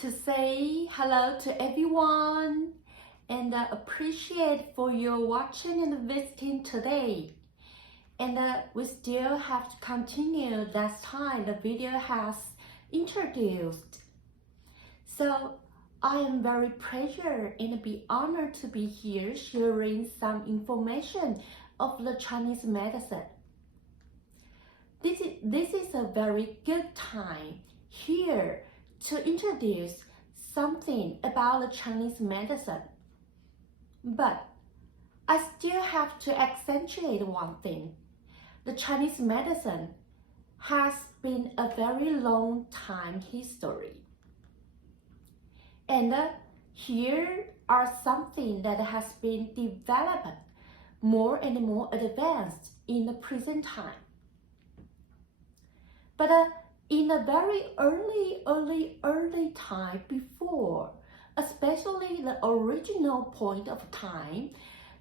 to say hello to everyone and appreciate for your watching and visiting today. And we still have to continue that time the video has introduced. So I am very pleased and be honored to be here sharing some information of the Chinese medicine. This is a very good time here to introduce something about the Chinese medicine. But I still have to accentuate one thing. The Chinese medicine has been a very long time history. And here are something that has been developed more and more advanced in the present time. But in a very early time before, especially the original point of time,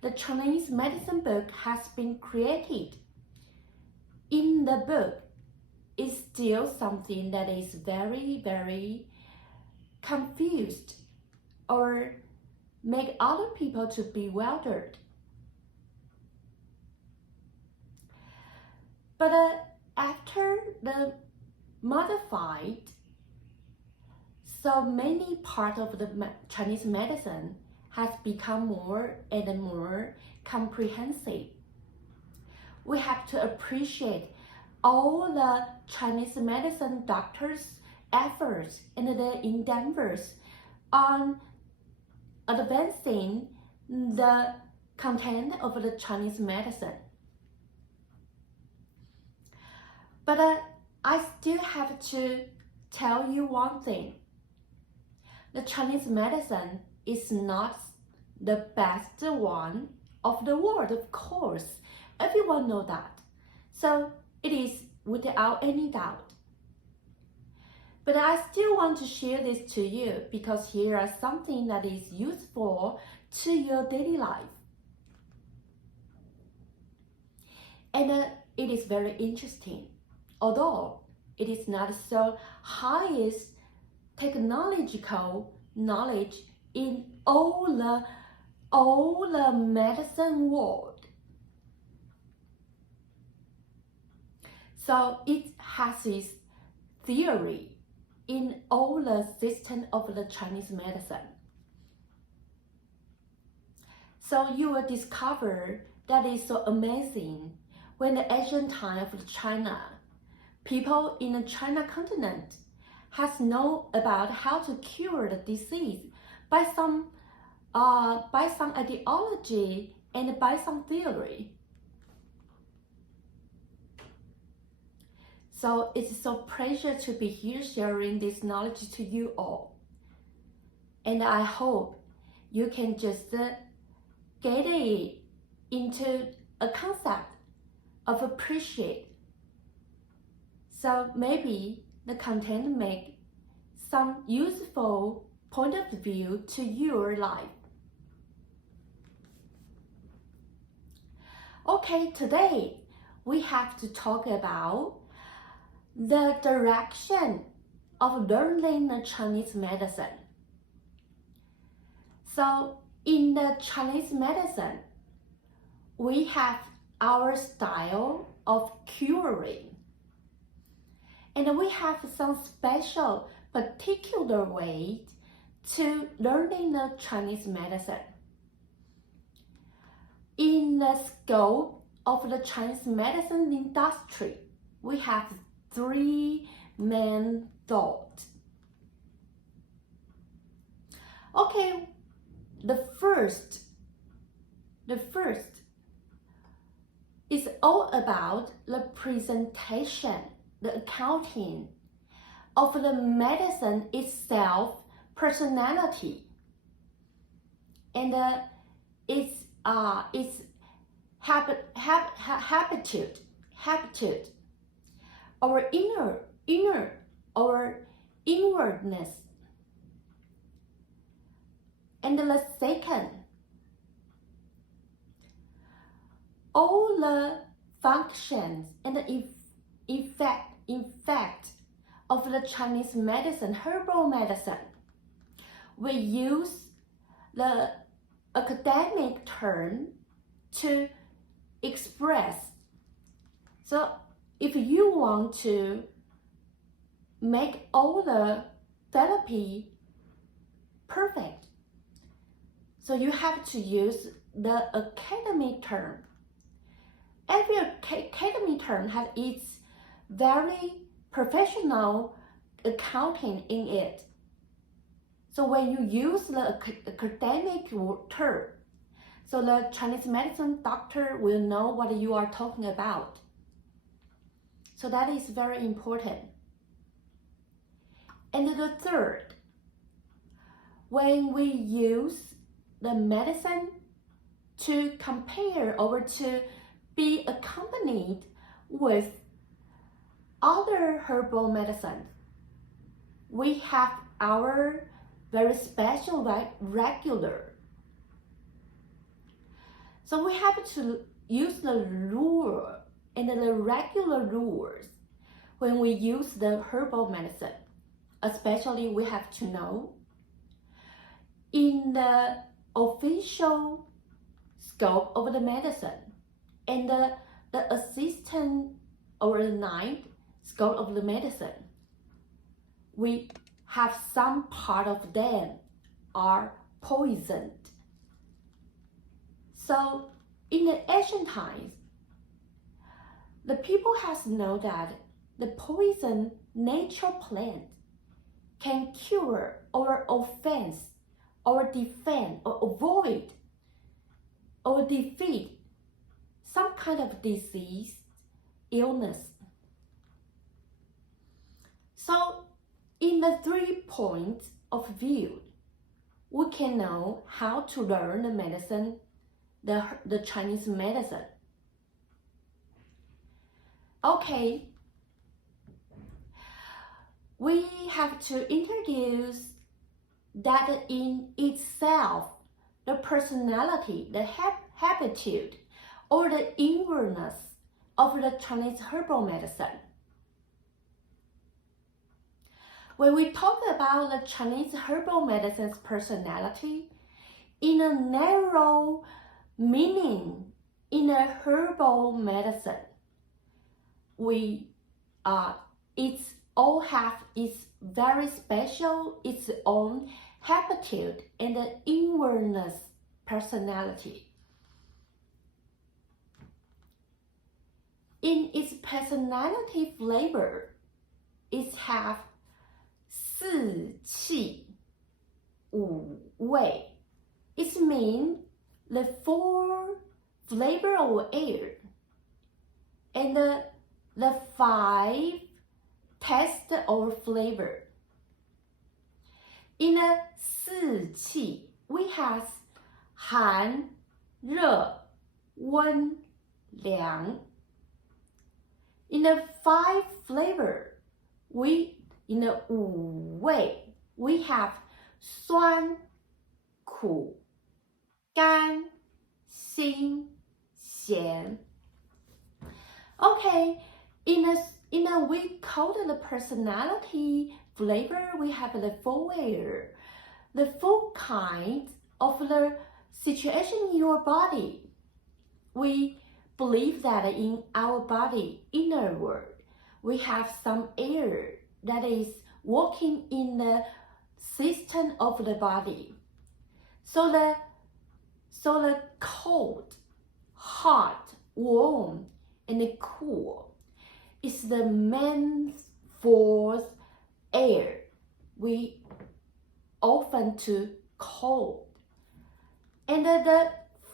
the Chinese medicine book has been created. In the book, is still something that is very confused or make other people to bewildered. But after the modified, so many parts of the Chinese medicine has become more and more comprehensive. We have to appreciate all the Chinese medicine doctors' efforts and their endeavors on advancing the content of the Chinese medicine. But I still have to tell you one thing. The Chinese medicine is not the best one of the world, of course. Everyone knows that. So it is without any doubt. But I still want to share this to you because here are something that is useful to your daily life. And it is very interesting. Although it is not so highest technological knowledge in all the medicine world. So it has its theory in all the system of the Chinese medicine. So you will discover that is so amazing when the ancient time of China, people in the China continent has known about how to cure the disease by some ideology and by some theory. So it's so pleasure to be here sharing this knowledge to you all. And I hope you can just get it into a concept of appreciate. So maybe the content make some useful point of view to your life. Okay, today we have to talk about the direction of learning the Chinese medicine. So in the Chinese medicine, we have our style of curing. And we have some special, particular way to learning the Chinese medicine. In the scope of the Chinese medicine industry, we have three main thoughts. Okay, the first is all about the presentation, the accounting of the medicine itself, personality, and its habitude, or inner or inwardness. And the second, all the functions and the effect of the Chinese medicine, herbal medicine, we use the academic term to express. So if you want to make all the therapy perfect, so you have to use the academic term. Every academic term has its very professional accounting in it. So when you use the academic term, so the Chinese medicine doctor will know what you are talking about. So that is very important. And the third, when we use the medicine to compare or to be accompanied with other herbal medicine, we have our very special regular. So we have to use the rule and the regular rules when we use the herbal medicine. Especially we have to know in the official scope of the medicine and the assistant or the ninth scope of the medicine, we have some part of them are poisoned. So in the ancient times, the people has known that the poison natural plant can cure or offense or defend or avoid or defeat some kind of disease, illness. So in the 3 points of view, we can know how to learn the medicine, the Chinese medicine. Okay, we have to introduce that in itself, the personality, the habitude, or the inwardness of the Chinese herbal medicine. When we talk about the Chinese herbal medicine's personality, in a narrow meaning, in a herbal medicine, it's all have its very special, its own habitude and the inwardness personality. In its personality flavor, it have 四气五味. It means the 4 flavor of air and the 5 taste or flavor. In the 四气, we have 寒、热、温、凉. In the 5 flavor, in the 五味, we have 酸、苦、甘、辛、咸. Okay, we call the personality flavor, we have the 4 air, the 4 kinds of the situation in your body. We believe that in our body, inner world, we have some air that is working in the system of the body. So the cold, hot, warm, and the cool is the main force air we often to cold. And the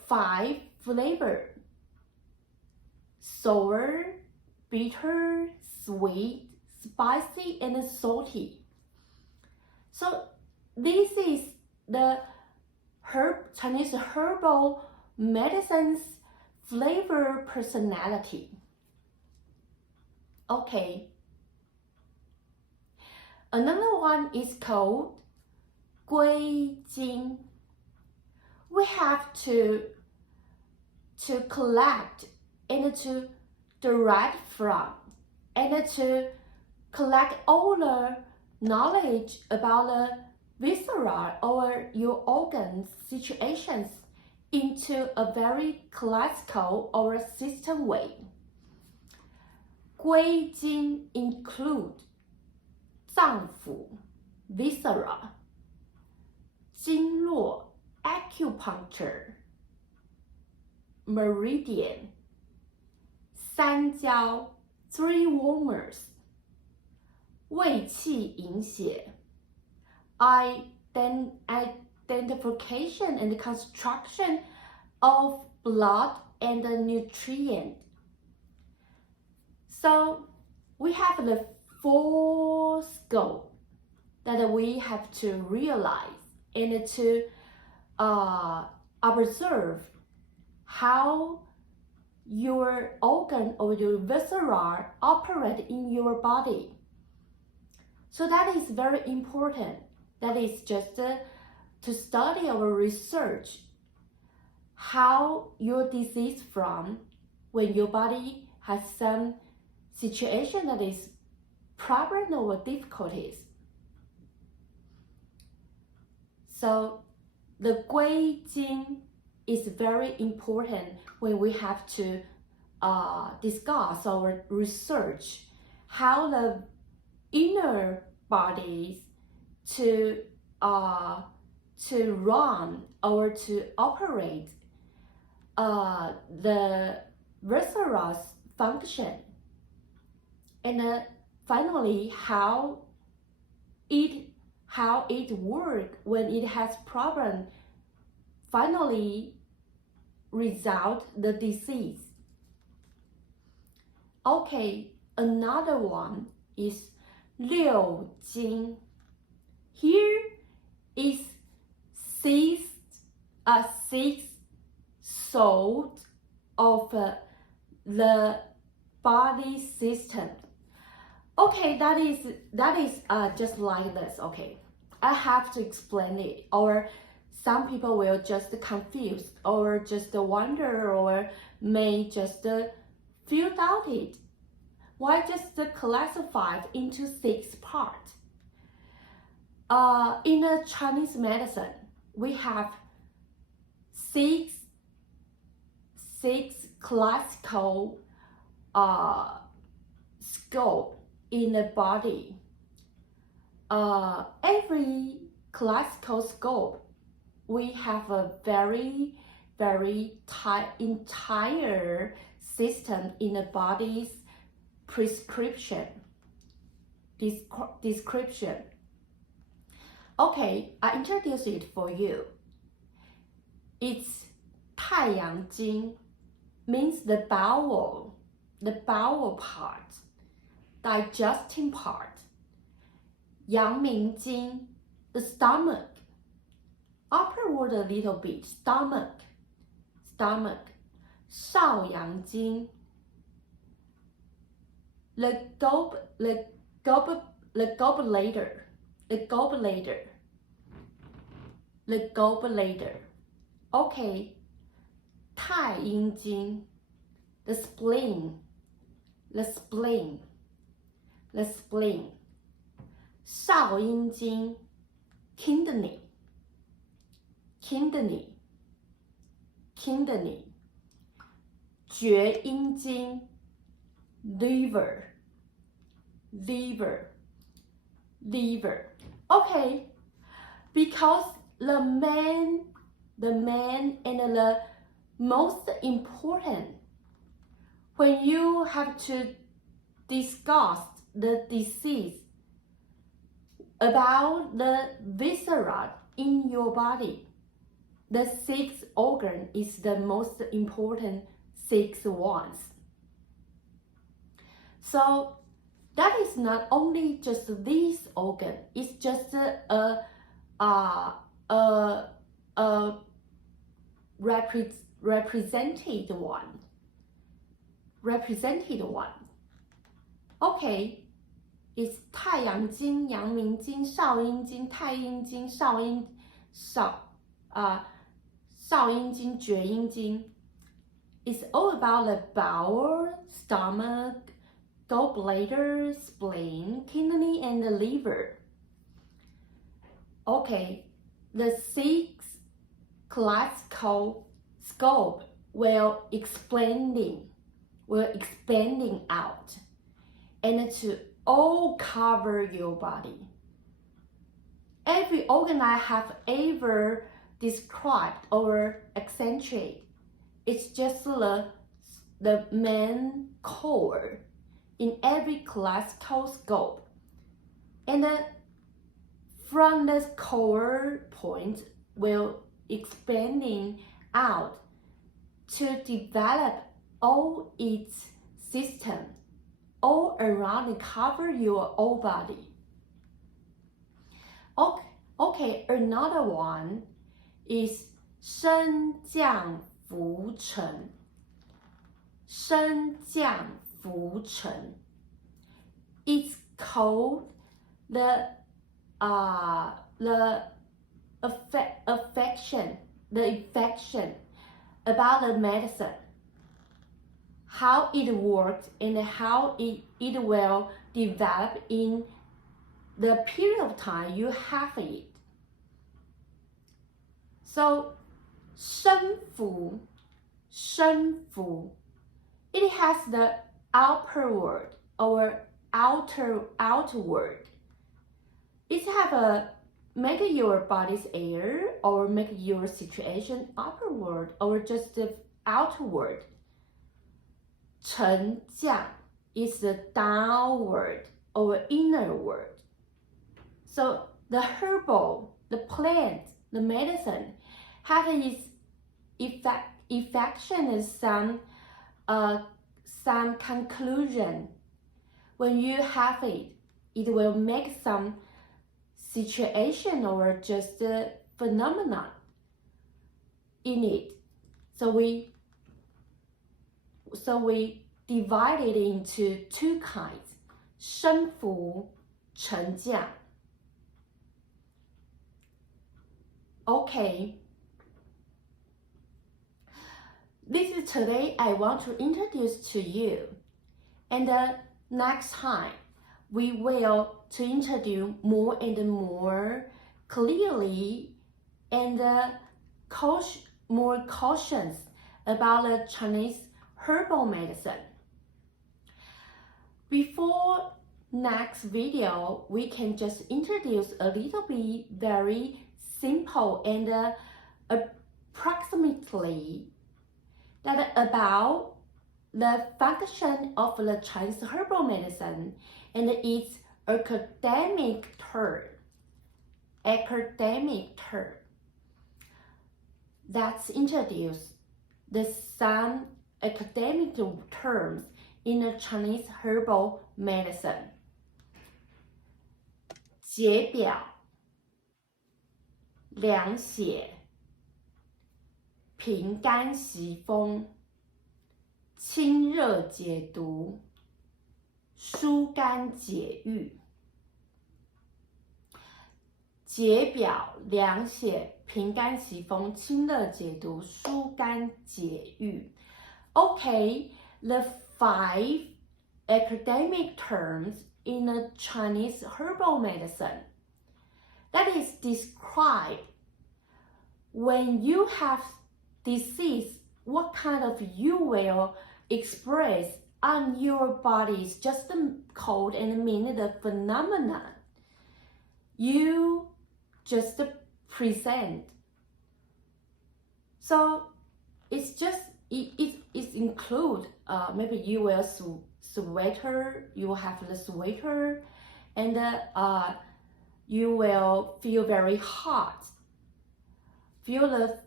5 flavor, sour, bitter, sweet, spicy, and salty. So this is the Chinese herbal medicine's flavor personality. Okay. Another one is called 归经. We have to collect and to derive from and to collect all the knowledge about the viscera or your organs situations into a very classical or system way. 归经 include 脏腑 viscera, 经络 acupuncture, meridian, 三焦 three warmers, 胃气营血 identification and construction of blood and nutrient. So we have the four scope that we have to realize and to observe how your organ or your viscera operate in your body. So that is very important. That is just to study or research how your disease from when your body has some situation that is problem or difficulties. So the 归经 is very important when we have to discuss or research how the inner bodies to run or to operate the viscera's function, and finally how it works when it has problem, finally result the disease. Okay, another one is 六经. Here is six sort of the body system. Okay, that is just like this. Okay, I have to explain it, or some people will just confused or just wonder or may just feel doubted. Why just classified into 6 parts? In the Chinese medicine, we have six classical scope in the body. Every classical scope, we have a very entire system in the body's description. Okay, I introduce it for you. It's 太阳经, means the bowel part, digesting part. 阳明经, the stomach, upward a little bit, stomach. 少阳经, the gallbladder. Okay, 太阴经, the spleen. 少阴经, kidney. 厥阴经, liver. Okay, because the main and the most important when you have to discuss the disease about the viscera in your body, the 6 organ is the most important 6 ones. So that is not only just this organ, it's just a represented one. Okay, it's 太阳经, 阳明经, 少阴经, 太阴经, 少阴经, 厥阴经. It's all about the bowel, stomach, gallbladder, spleen, kidney, and the liver. Okay, the sixth classical scope will expanding out and to all cover your body. Every organ I have ever described or accentuated, it's just the main core in every classical scope. And from this core point will expanding out to develop all its system all around and cover your whole body. Okay, another one is 升降浮沉. 升降浮沉. It's called the affection about the medicine, how it works and how it will develop in the period of time you have it. So 升浮, it has the upward or outward. It have a make your body's air or make your situation upward or just outward. 沉降 is the downward or inward. So the herbal, the plant, the medicine have its effection and some conclusion. When you have it, it will make some situation or just a phenomenon in it. So we divide it into two kinds: 升浮, 沉降. Okay. Today I want to introduce to you, and next time we will to introduce more and more clearly and more cautions about the Chinese herbal medicine. Before next video, we can just introduce a little bit very simple and approximately that about the function of the Chinese herbal medicine and its academic term. Let's introduce some academic terms in the Chinese herbal medicine. 解表, 凉血, 平肝息风, 清热解毒, 疏肝解郁. 解表, 凉血, 平肝息风, 清热解毒, 疏肝解郁. Okay, the 5 academic terms in the Chinese herbal medicine that is described when you have disease, what kind of you will express on your body is just the code and mean the phenomenon you just present. So it's just it include maybe you will sweater, you will have the sweater, and you will feel very hot, feel the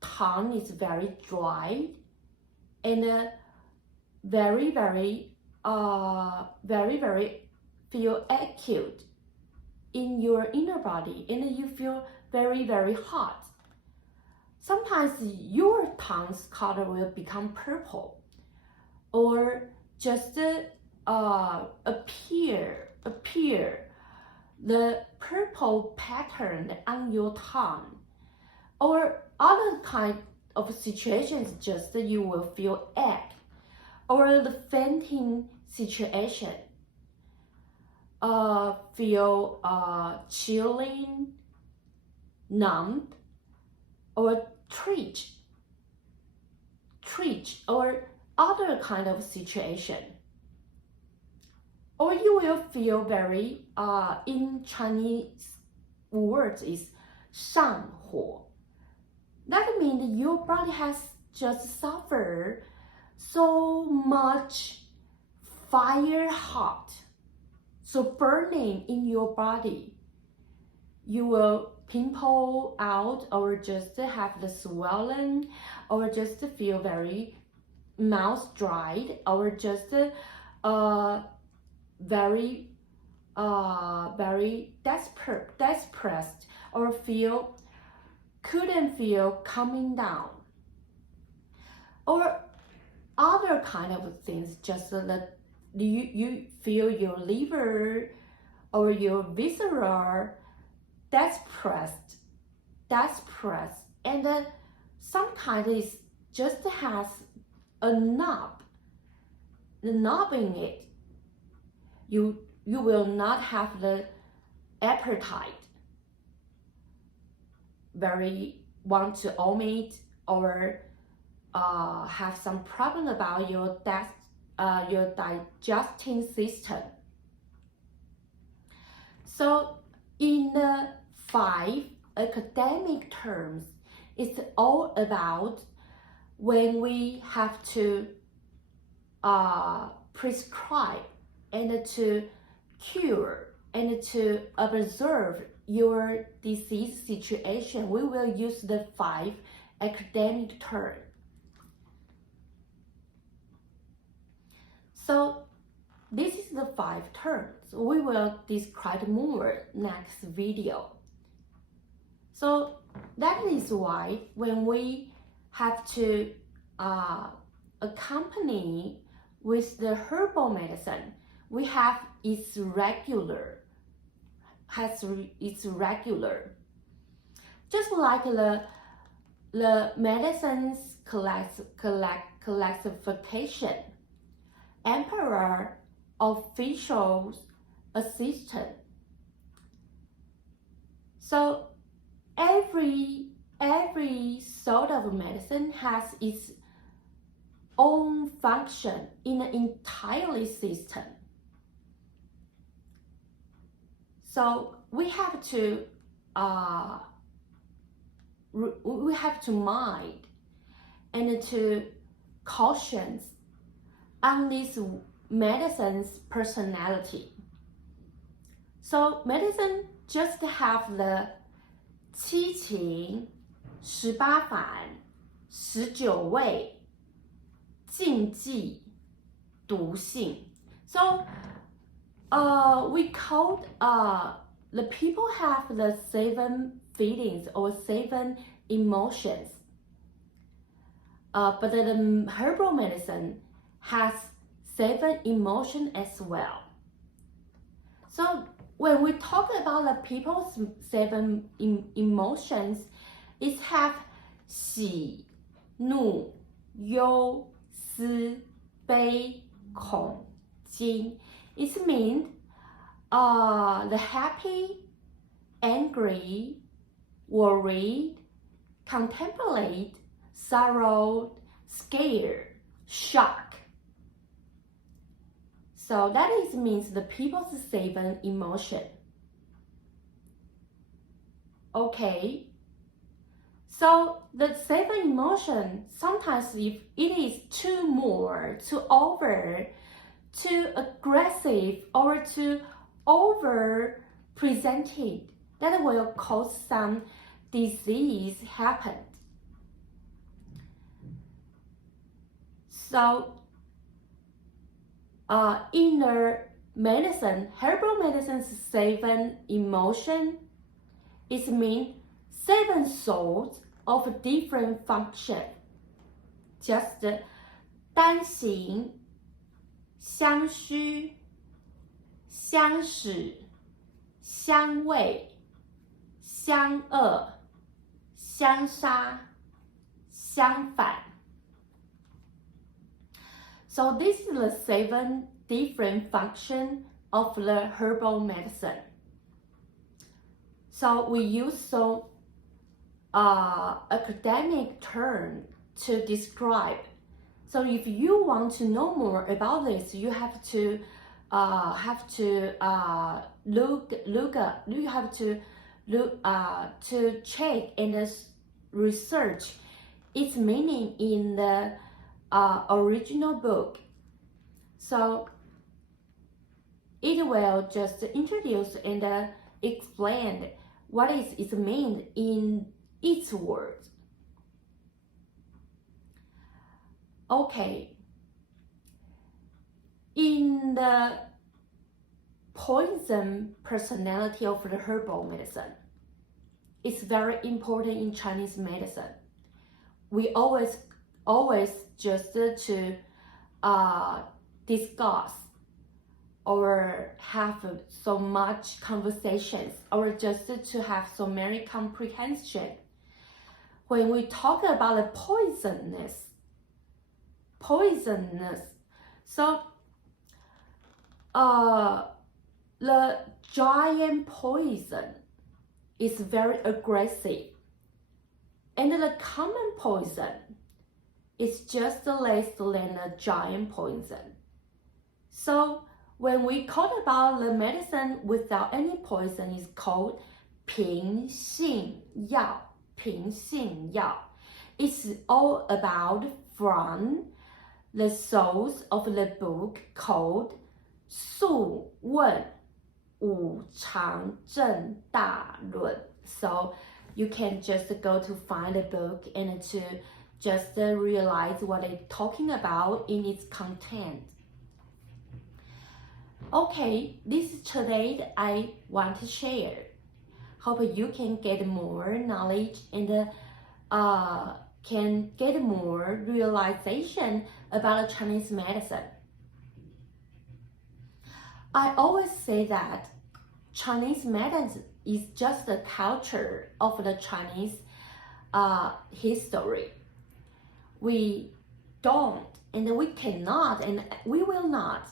tongue is very dry, and very feel acute in your inner body, and you feel very hot. Sometimes your tongue's color will become purple or just appear the purple pattern on your tongue, or other kind of situations just you will feel ache, or the fainting situation, feel chilling, numb, or treat, or other kind of situation. Or you will feel very, in Chinese words is 上火. That means your body has just suffered so much fire hot, so burning in your body. You will pimple out, or just have the swelling, or just feel very mouth dried, or just very desperate, or couldn't feel coming down, or other kind of things, just that you feel your liver or your viscera desperate, and some kind is just has a knob, the knob in it. You will not have the appetite, very want to omit, or have some problem about your digesting system. So in the 5 academic terms, it's all about when we have to prescribe and to cure and to observe your disease situation. We will use the 5 academic terms. So this is the 5 terms. We will describe more next video. So that is why when we have to accompany with the herbal medicine, we have it's regular. Just like the medicines classification, emperor, officials, assistant. So every sort of medicine has its own function in the entire system. So we have to mind and to caution on this medicine's personality. So medicine just have the 七情、18反、19味、禁忌、毒性. So we called the people have the 7 feelings or 7 emotions. But the herbal medicine has 7 emotions as well. So when we talk about the people's 7 emotions, it have 喜、怒、忧、思、悲、恐、惊. It means the happy, angry, worried, contemplate, sorrow, scared, shock. So that means the people's 7 emotion. Okay. So the 7 emotion, sometimes if it is too more, too over, too aggressive, or too over presented, that will cause some disease happen. So in the medicine, herbal medicine's 7 emotion, it means 7 souls of different function. Just 单行、相虚、相使、相畏、相恶、相杀、相反. So this is the 7 different functions of the herbal medicine. So we use academic term to describe. So if you want to know more about this, you have to check and research its meaning in the original book. So it will just introduce and explain what is its meaning in its words. Okay. In the poison personality of the herbal medicine, it's very important in Chinese medicine. We always just to discuss or have so much conversations or just to have so many comprehension. When we talk about the poisonous, so the giant poison is very aggressive, and the common poison is just less than a giant poison. So when we talk about the medicine without any poison, is called 平性药. 平性药. It's all about from the source of the book called 素问五常正大论. So you can just go to find the book and to just realize what it's talking about in its content. Okay, this is today I want to share. Hope you can get more knowledge and can get more realization about Chinese medicine. I always say that Chinese medicine is just the culture of the Chinese history. We don't and we cannot and we will not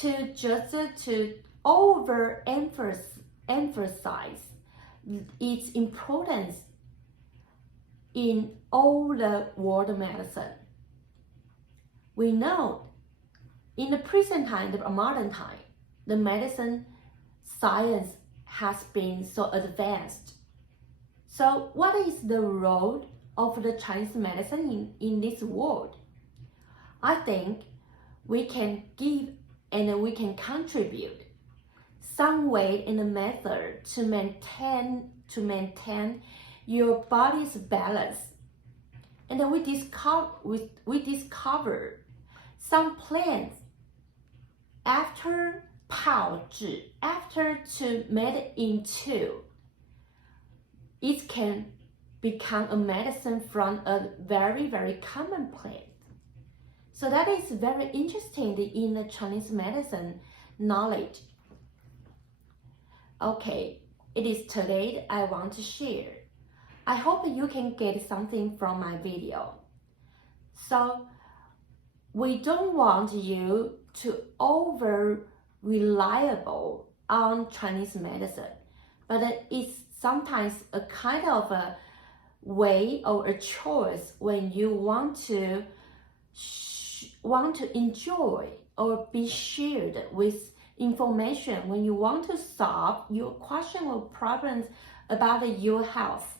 to just to overemphasize its importance in all the world medicine. We know in the present time, the modern time, the medicine science has been so advanced. So what is the role of the Chinese medicine in this world? I think we can give and we can contribute some way and a method to maintain your body's balance. And then we discover some plants after 泡制, after to made into, it can become a medicine from a very, very common plant. So that is very interesting in the Chinese medicine knowledge. Okay, it is today I want to share. I hope you can get something from my video. So we don't want you to over reliable on Chinese medicine, but it's sometimes a kind of a way or a choice when you want to enjoy or be shared with information, when you want to solve your question or problems about your health.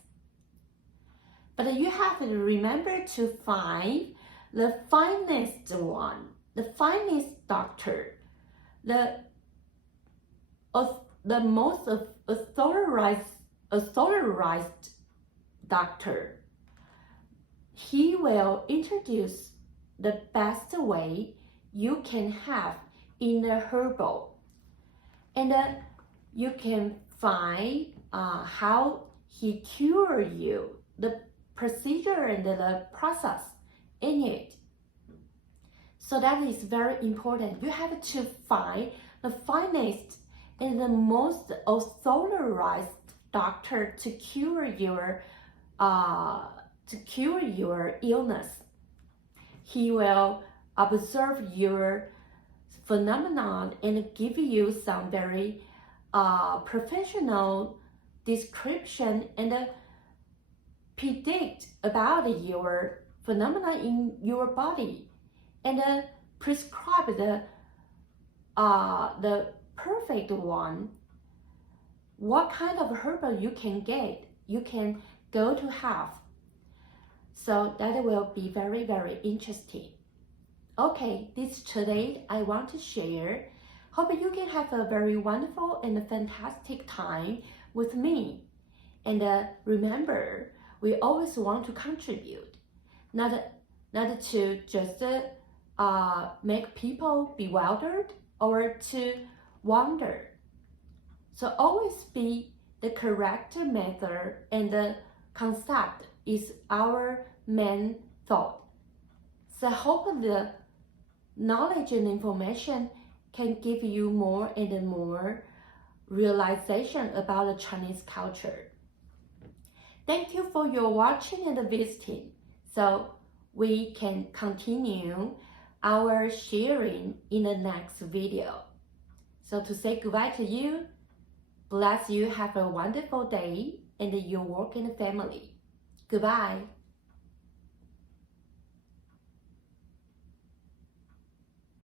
But you have to remember to find the finest one, the finest doctor, the most authorized doctor. He will introduce the best way you can have in the herbal, and you can find how he cure you, the procedure and the process in it. So that is very important. You have to find the finest and the most authorized doctor to cure your illness. He will observe your phenomenon and give you some very professional description and predict about your phenomena in your body and prescribe the perfect one. What kind of herbal you can get, you can go to have. So that will be very, very interesting. Okay, this today I want to share. Hope you can have a very wonderful and fantastic time with me. And remember, we always want to contribute, not to just make people bewildered or to wonder. So always be the correct method, and the concept is our main thought. So I hope the knowledge and information can give you more and more realization about the Chinese culture. Thank you for your watching and visiting. So we can continue our sharing in the next video. So to say goodbye to you, bless you, have a wonderful day and your work and family. Goodbye.